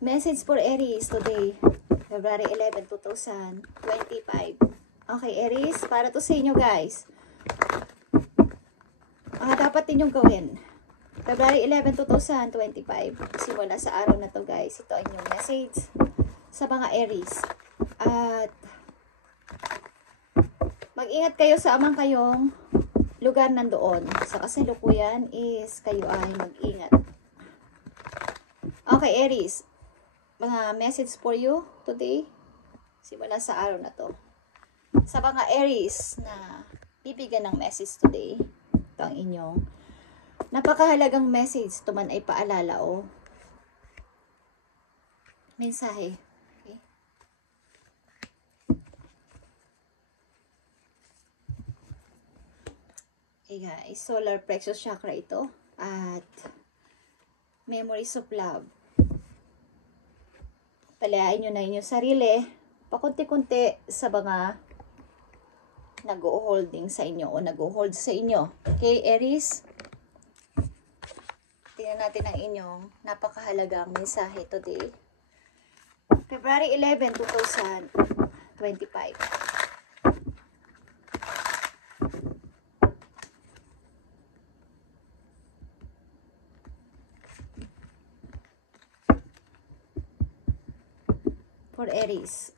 Message for Aries today, February 11, 2025. Okay, Aries, para to sa inyo guys. Dapat ninyong gawin. February 11, 2025. Simula sa araw na to guys. Ito ang inyong message sa mga Aries. At mag-ingat kayo sa amang kayong lugar nandoon. Sa kasalukuyan is kayo ay mag-ingat. Okay, Aries. Mga message for you today. Simula sa araw na to. Sa mga Aries na bibigyan ng message today. Ito ang inyong napakahalagang message. Ito man ay paalala o mensahe. Okay. Okay guys, solar plexus chakra ito. At memories of love. Palayain nyo na inyong sarili, pakunti-kunti sa mga nag-holding sa inyo o nag-hold sa inyo. Okay, Aries? Tingnan natin ang inyong napakahalagang mensahe today. February 11, 2025. For Aries.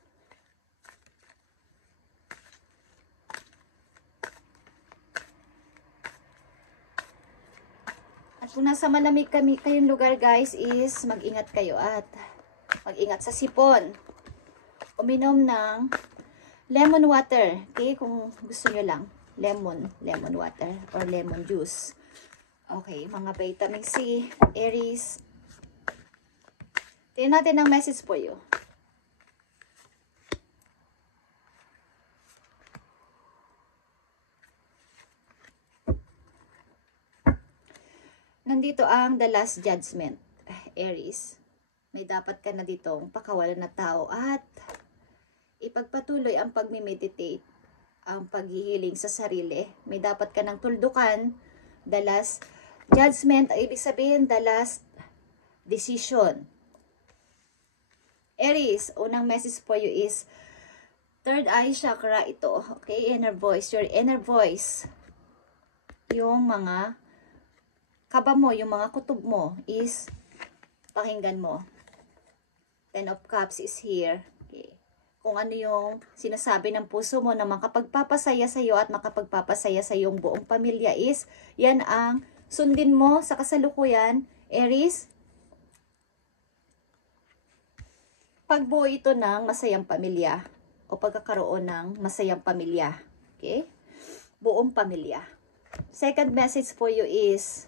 At kung nasa malamig kayong lugar guys is mag-ingat kayo at mag-ingat sa sipon. Uminom ng lemon water. Okay, kung gusto nyo lang. Lemon water or lemon juice. Okay, mga vitamin C, Aries. Tingnan natin ang message for you. Nandito ang the last judgment, Aries. May dapat ka na ditong pakawalan na tao at ipagpatuloy ang pagme-meditate, ang paghihiling sa sarili. May dapat ka ng tuldukan, the last judgment, ay ibig sabihin the last decision. Aries, unang message for you is third eye chakra ito. Okay, inner voice, your inner voice. Yung mga kaba mo, yung mga kutob mo is pakinggan mo. Ten of Cups is here. Okay. Kung ano yung sinasabi ng puso mo na makapagpapasaya sa iyo at makapagpapasaya sa iyong buong pamilya is yan ang sundin mo sa kasalukuyan, Aries. Pagbuo ito ng masayang pamilya o pagkakaroon ng masayang pamilya. Okay? Buong pamilya. Second message for you is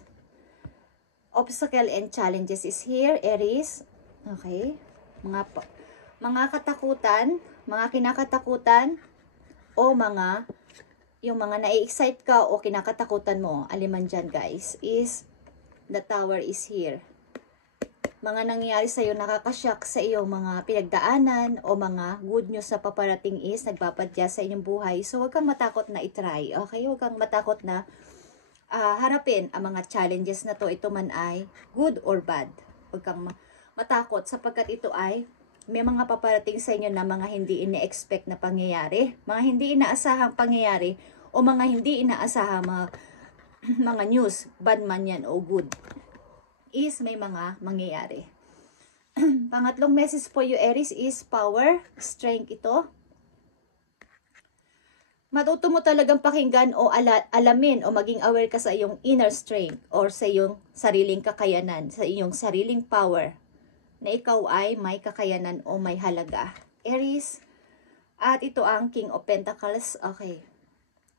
obstacle and challenges is here, Aries. Okay. Mga katakutan, mga kinakatakutan, o yung mga na-excite ka o kinakatakutan mo, aliman dyan guys, is the tower is here. Mga nangyayari sa'yo, nakakashock sa iyo, mga pinagdaanan o mga good news na paparating is nagpapadya sa inyong buhay. So, huwag kang matakot na itry. Okay? Huwag kang matakot na harapin ang mga challenges na to, ito man ay good or bad. Huwag kang matakot sapagkat ito ay may mga paparating sa inyo na mga hindi ine-expect na pangyayari, mga hindi inaasahang pangyayari o mga hindi inaasahang mga news, bad man yan o good, is may mga mangyayari. Pangatlong message for you, Aries, is power, strength ito. Matuto mo talagang pakinggan o alamin o maging aware ka sa iyong inner strength or sa iyong sariling kakayanan, sa iyong sariling power na ikaw ay may kakayanan o may halaga. Aries, at ito ang King of Pentacles. Okay,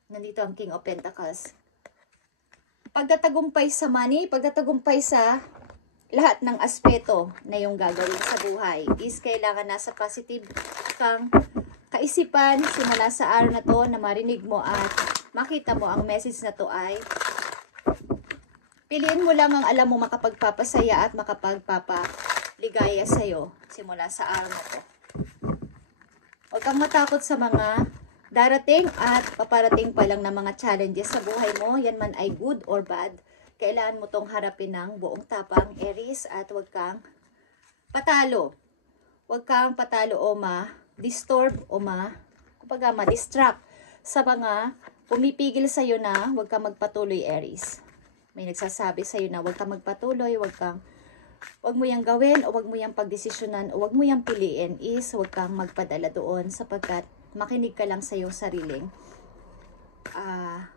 nandito ang King of Pentacles. Pagtatagumpay sa money, pagtatagumpay sa lahat ng aspeto na yung gagawin sa buhay is kailangan nasa positive kang kaisipan simula sa araw na to na marinig mo at makita mo ang message na to ay piliin mo lang ang alam mo makapagpapasaya at makapagpapaligaya sa'yo simula sa araw na to. Huwag kang matakot sa mga darating at paparating pa lang na mga challenges sa buhay mo, yan man ay good or bad. Kailangan mo tong harapin ng buong tapang, Aries, at huwag kang patalo. Huwag kang patalo o ma-disturb o kumbaga ma-distract sa mga pumipigil sa'yo na huwag kang magpatuloy, Aries. May nagsasabi sa'yo na huwag kang magpatuloy, huwag mo yang gawin o huwag mo yang pagdesisyonan o huwag mo yang piliin is huwag kang magpadala doon sapagkat makinig ka lang sa iyong sariling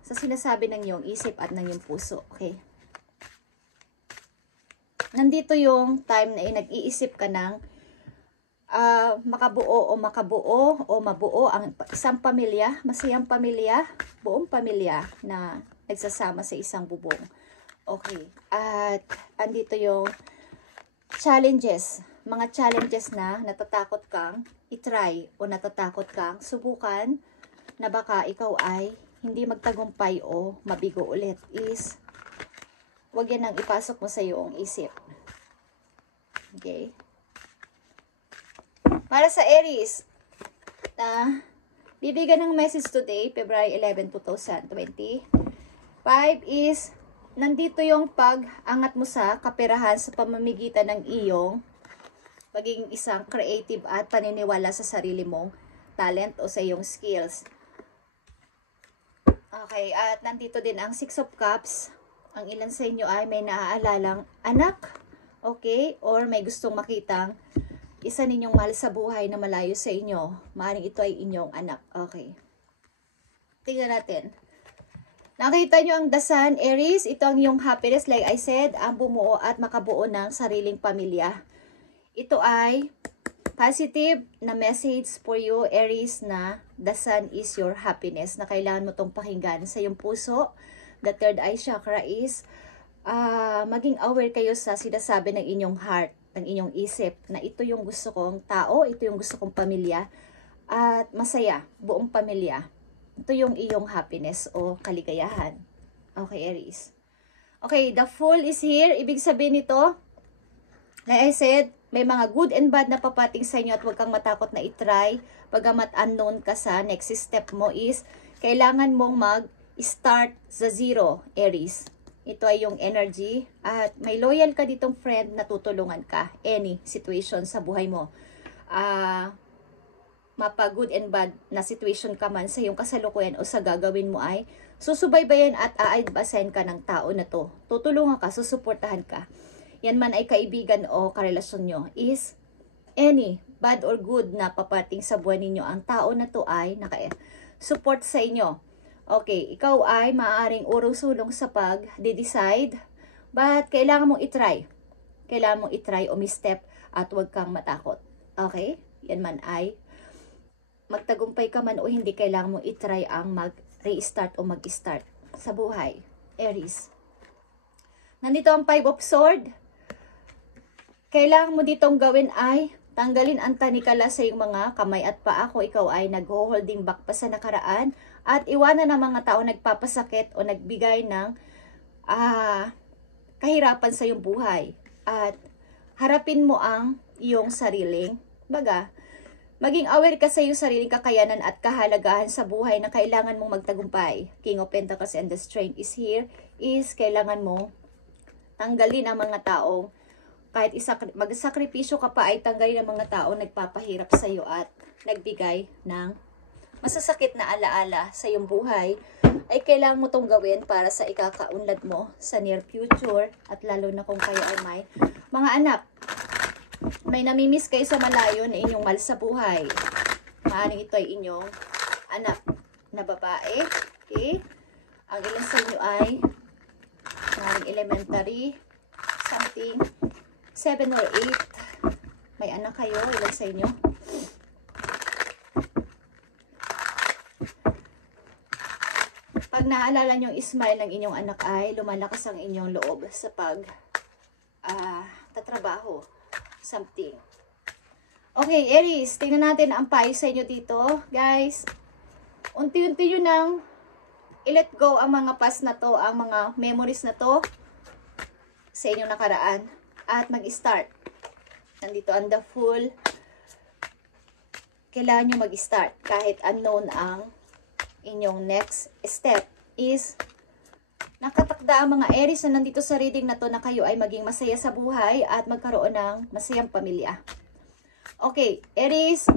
sa sinasabi ng iyong isip at ng iyong puso. Okay? Nandito yung time na nag-iisip ka ng makabuo o mabuo ang isang pamilya, masayang pamilya, buong pamilya na nagsasama sa isang bubong. Okay. At andito yung challenges, mga challenges na natatakot kang itry o natatakot kang subukan na baka ikaw ay hindi magtagumpay o mabigo ulit is wag yan ang ipasok mo sa iyong isip. Okay? Para sa Aries, bibigyan ng message today, February 11, 2020. 5 is, nandito yung pag-angat mo sa kaperahan sa pamamagitan ng iyong magiging isang creative at paniniwala sa sarili mong talent o sa iyong skills. Okay, at nandito din ang 6 of Cups. Ang ilan sa inyo ay may naaalalang anak, okay, or may gustong makitang isa ninyong mahal sa buhay na malayo sa inyo. Maaaring ito ay inyong anak. Okay. Tingnan natin. Nakita nyo ang The Sun, Aries. Ito ang iyong happiness. Like I said, ang bumuo at makabuo ng sariling pamilya. Ito ay positive na message for you, Aries, na The Sun is your happiness. Na kailangan mo itong pakinggan sa iyong puso. The third eye chakra is maging aware kayo sa sinasabi ng inyong heart, ng inyong isip, na ito yung gusto kong tao, ito yung gusto kong pamilya, at masaya, buong pamilya. Ito yung iyong happiness o kaligayahan. Okay, Aries. Okay, the Fool is here. Ibig sabihin nito, like I said, may mga good and bad na papating sa inyo at huwag kang matakot na itry. Pagamat unknown ka sa next step mo is, kailangan mong mag-start sa zero, Aries. Ito ay yung energy at may loyal ka ditong friend na tutulungan ka any situation sa buhay mo. Mapa good and bad na situation ka man sa iyong kasalukuyan o sa gagawin mo ay susubaybayan at aadbasahin ka ng tao na to. Tutulungan ka, susuportahan ka. Yan man ay kaibigan o karelasyon nyo is any bad or good na papating sa buhay ninyo, ang tao na to ay naka-support sa inyo. Okay, ikaw ay maaaring urong-sulong sa pag-decide, but kailangan mong itry. Kailangan mong itry o misstep at huwag kang matakot. Okay? Yan man ay magtagumpay ka man o hindi, kailangan mong itry ang mag-restart o mag-start sa buhay. Aries. Nandito ang 5 of Swords. Kailangan mo ditong gawin ay tanggalin ang tanikala sa iyong mga kamay at paa kung ikaw ay nag-holding back pa sa nakaraan at iwanan ng mga tao nagpapasakit o nagbigay ng kahirapan sa iyong buhay. At harapin mo ang iyong sariling, maging aware ka sa iyong sariling kakayanan at kahalagahan sa buhay na kailangan mong magtagumpay. King of Pentacles and the Strength is here, is kailangan mong tanggalin ang mga taong kahit magsakripisyo ka pa ay tanggalin ang mga tao nagpapahirap sa iyo at nagbigay ng masasakit na alaala sa iyong buhay, ay kailangan mo itong gawin para sa ikakaunlad mo sa near future at lalo na kung kayo ay may mga anak. May namimiss kayo sa malayo na inyong mahal sa buhay. Maaaring ito ay inyong anak na babae. Okay? Ang ilan sa inyo ay maaaring elementary, something, 7 or 8. May anak kayo, ilan sa inyo? Pag naalala nyo yung smile ng inyong anak ay lumalakas ang inyong loob sa tatrabaho. Something. Okay, Aries, tingnan natin ang payo sa inyo dito. Guys, unti-unti yun nang i-let go ang mga past na to, ang mga memories na to sa inyong nakaraan. At mag-start. Nandito ang the Fool. Kailangan nyo mag-start. Kahit unknown ang inyong next step is Nakatakda ang mga Aries na nandito sa reading na to na kayo ay maging masaya sa buhay at magkaroon ng masayang pamilya. Okay, Aries,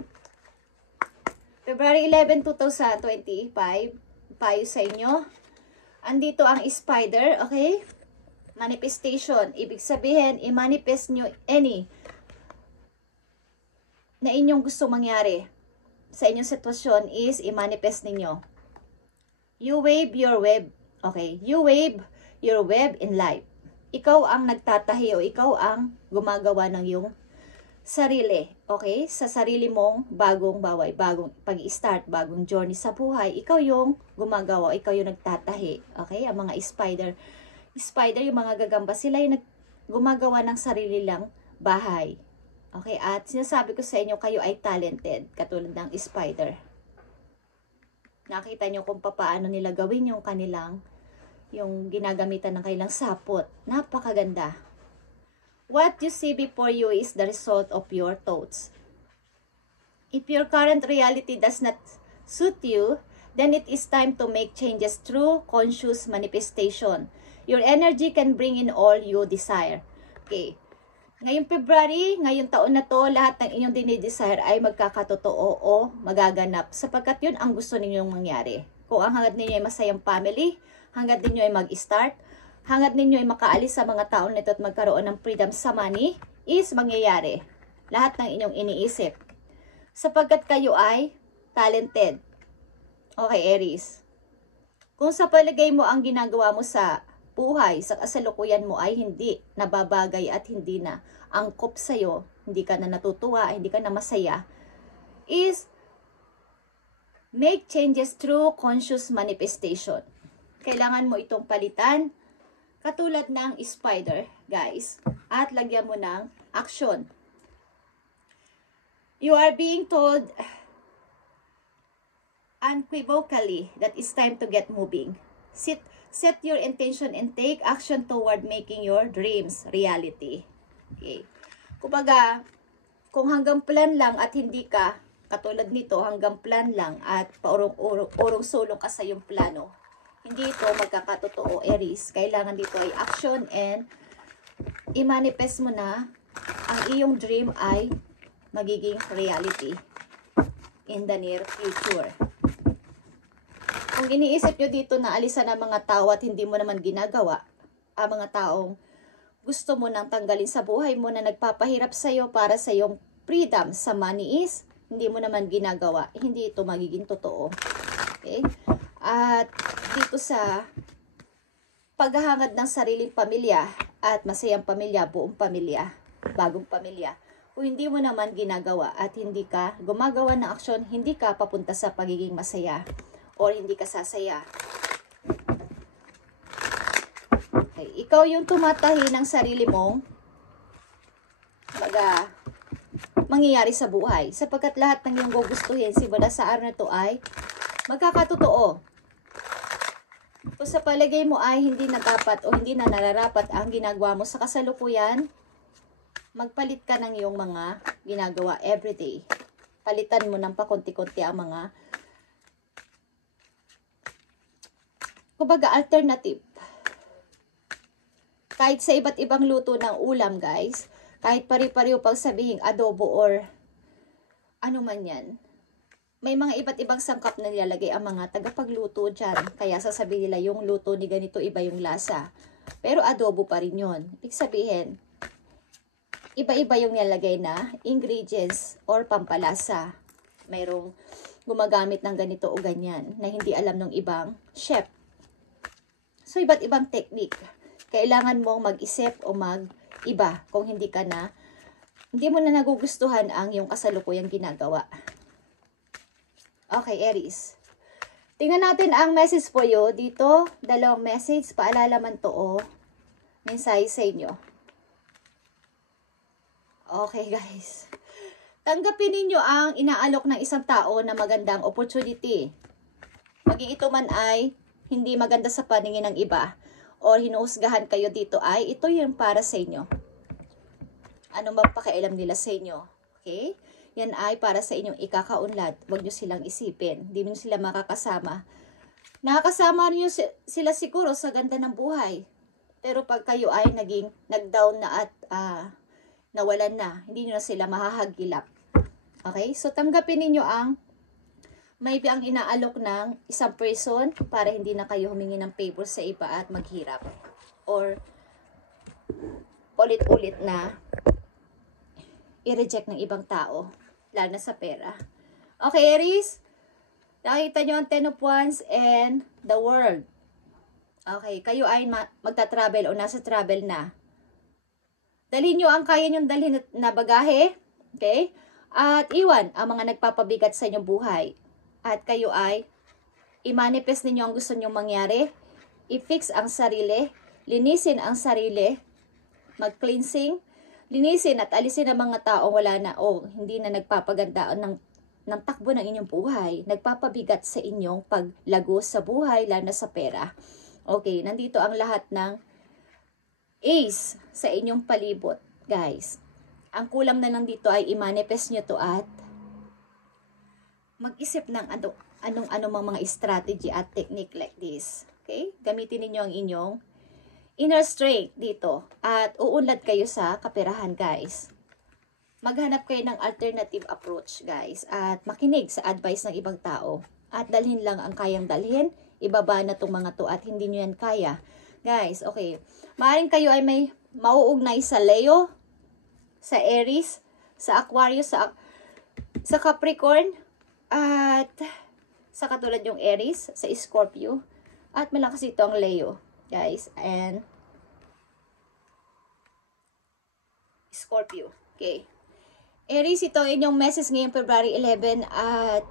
February 11, 2025, payo sa inyo. Andito ang spider, okay? Manifestation, ibig sabihin, i-manifest nyo any na inyong gusto mangyari sa inyong sitwasyon is i-manifest ninyo. You wave your web, okay? You wave your web in life. Ikaw ang nagtatahi o ikaw ang gumagawa ng iyong sarili, okay? Sa sarili mong bagong pag-i-start, bagong journey sa buhay, ikaw yung gumagawa, ikaw yung nagtatahi, okay? Ang mga spider, yung mga gagamba, sila yung gumagawa ng sarili lang bahay, okay? At sinasabi ko sa inyo, kayo ay talented, katulad ng spider. Nakita nyo kung paano nila gawin yung ginagamitan ng kanilang sapot. Napakaganda. What you see before you is the result of your thoughts. If your current reality does not suit you, then it is time to make changes through conscious manifestation. Your energy can bring in all you desire. Okay. Ngayong February, ngayong taon na to, lahat ng inyong dinidesire ay magkakatotoo o magaganap sapagkat yun ang gusto ninyong mangyari. Kung ang hangad ninyo ay masayang family, hangad ninyo ay mag-start, hangad ninyo ay makaalis sa mga taon nito at magkaroon ng freedom sa money, is mangyayari. Lahat ng inyong iniisip. Sapagkat kayo ay talented. Okay, Aries. Kung sa palagay mo ang ginagawa mo sa buhay, sa kasalukuyan mo ay hindi nababagay at hindi na angkop sa'yo, hindi ka na natutuwa, hindi ka na masaya, is make changes through conscious manifestation. Kailangan mo itong palitan, katulad ng spider, guys, at lagyan mo ng action. You are being told unequivocally that it's time to get moving. Set your intention and take action toward making your dreams reality. Okay. Kumbaga, kung hanggang plan lang at hindi ka, katulad nito, hanggang plan lang at paurong-sulong ka sa iyong plano, hindi ito magkakatotoo, Aries. Kailangan dito ay action and i-manifest mo na ang iyong dream ay magiging reality in the near future. Kung iniisip nyo dito na alisan ang mga tao at hindi mo naman ginagawa, ang mga taong gusto mo nang tanggalin sa buhay mo na nagpapahirap sa'yo para sa iyong freedom sa money is, hindi mo naman ginagawa, hindi ito magiging totoo. Okay? At dito sa paghahangad ng sariling pamilya at masayang pamilya, buong pamilya, bagong pamilya, kung hindi mo naman ginagawa at hindi ka gumagawa ng aksyon, hindi ka papunta sa pagiging masaya o hindi ka sasaya. Okay. Ikaw yung tumatahi ng sarili mong mangyayari sa buhay, sapagkat lahat ng iyong gugustuhin simula sa araw na ito ay magkakatotoo. Kung sa palagay mo ay hindi na dapat o hindi na nararapat ang ginagawa mo sa kasalukuyan, magpalit ka ng iyong mga ginagawa everyday. Palitan mo ng pakunti-kunti ang mga kumbaga alternative. Kahit sa iba't ibang luto ng ulam, guys, kahit pari-pariho pang sabihing adobo or ano man yan, may mga iba't ibang sangkap na nilalagay ang mga tagapagluto dyan. Kaya sasabihin nila yung luto ni ganito, iba yung lasa. Pero adobo pa rin yun. Ibig sabihin, iba-iba yung nilalagay na ingredients or pampalasa. Mayroong gumagamit ng ganito o ganyan na hindi alam ng ibang chef. So, iba't ibang technique. Kailangan mong mag-isip o mag-iba kung hindi mo na nagugustuhan ang yung kasalukuyang ginagawa. Okay, Aries. Tingnan natin ang message for you. Dito, dalawang message. Paalala man to o mensahe sa inyo. Okay, guys. Tanggapin ninyo ang inaalok ng isang tao na magandang opportunity. Maging ito man ay hindi maganda sa paningin ng iba o hinuhusgahan kayo dito ay ito yung para sa inyo. Ano magpakialam nila sa inyo. Okay? Yan ay para sa inyong ikakaunlad. Huwag nyo silang isipin. Hindi mo sila makakasama Nakakasama niyo sila siguro sa ganda ng buhay. Pero pag kayo ay nag-down na at nawalan na, hindi niyo na sila mahahagilap. Okay? So, tanggapin niyo ang maybe ang inaalok ng isang person para hindi na kayo humingi ng favor sa iba at maghirap. Or, ulit-ulit na i-reject ng ibang tao, lalo na sa pera. Okay, Aries? Nakita nyo ang Ten of Wands and the World. Okay, kayo ay magta-travel o nasa travel na. Dalhin nyo ang kaya nyong dalhin na bagahe. Okay? At iwan ang mga nagpapabigat sa inyong buhay. At kayo ay i-manifest ninyo ang gusto nyong mangyari. I-fix ang sarili. Linisin ang sarili. Mag-cleansing. Linisin at alisin ang mga taong wala na o hindi na nagpapaganda ng takbo ng inyong buhay. Nagpapabigat sa inyong paglago sa buhay, lalo na sa pera. Okay, nandito ang lahat ng Ace sa inyong palibot, guys. Ang kulang na nandito ay i-manifest nyo to at mag-isip ng anong mga strategy at technique like this. Okay? Gamitin niyo ang inyong inner strength dito at uunlad kayo sa kaperahan, guys. Maghanap kayo ng alternative approach, guys, at makinig sa advice ng ibang tao at dalhin lang ang kayang dalhin. Ibaba na tong mga to at hindi nyo yan kaya. Guys, okay. Maaaring kayo ay may mauugnay sa Leo, sa Aries, sa Aquarius, sa Capricorn, at sa katulad yung Aries, sa Scorpio, at malakas ito ang Leo, guys, and Scorpio. Okay. Aries, ito inyong message ngayong February 11 at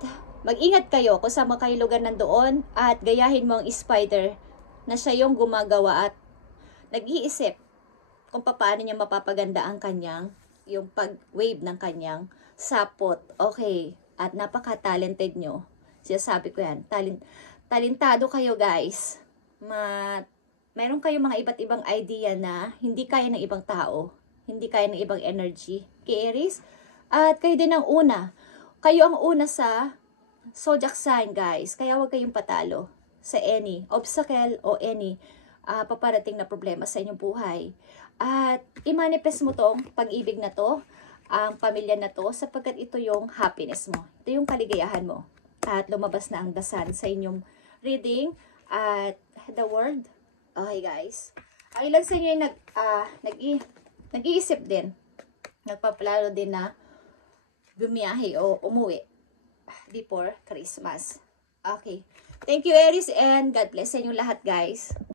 mag-ingat kayo kung saan kayo lugar nandoon at gayahin mo ang spider na siya yung gumagawa at nag-iisip kung paano niya mapapaganda ang kanyang, yung pag-wave ng kanyang sapot. Okay. At napaka-talented nyo. Sinasabi ko yan. Talentado kayo, guys. Meron kayo mga iba't ibang idea na hindi kaya ng ibang tao. Hindi kaya ng ibang energy. Kay Aries. At kayo din ang una. Kayo ang una sa zodiac sign, guys. Kaya huwag kayong patalo sa any obstacle o any paparating na problema sa inyong buhay. At i-manifest mo tong pag-ibig na to, ang pamilya na to, sapagkat ito yung happiness mo. Ito yung kaligayahan mo. At lumabas na ang dasan sa inyong reading at the world. Okay, guys. Ang ilan sa inyo yung nag-iisip din. Nagpaplano din na bumiyahe o umuwi before Christmas. Okay. Thank you, Aries, and God bless sa inyong lahat, guys.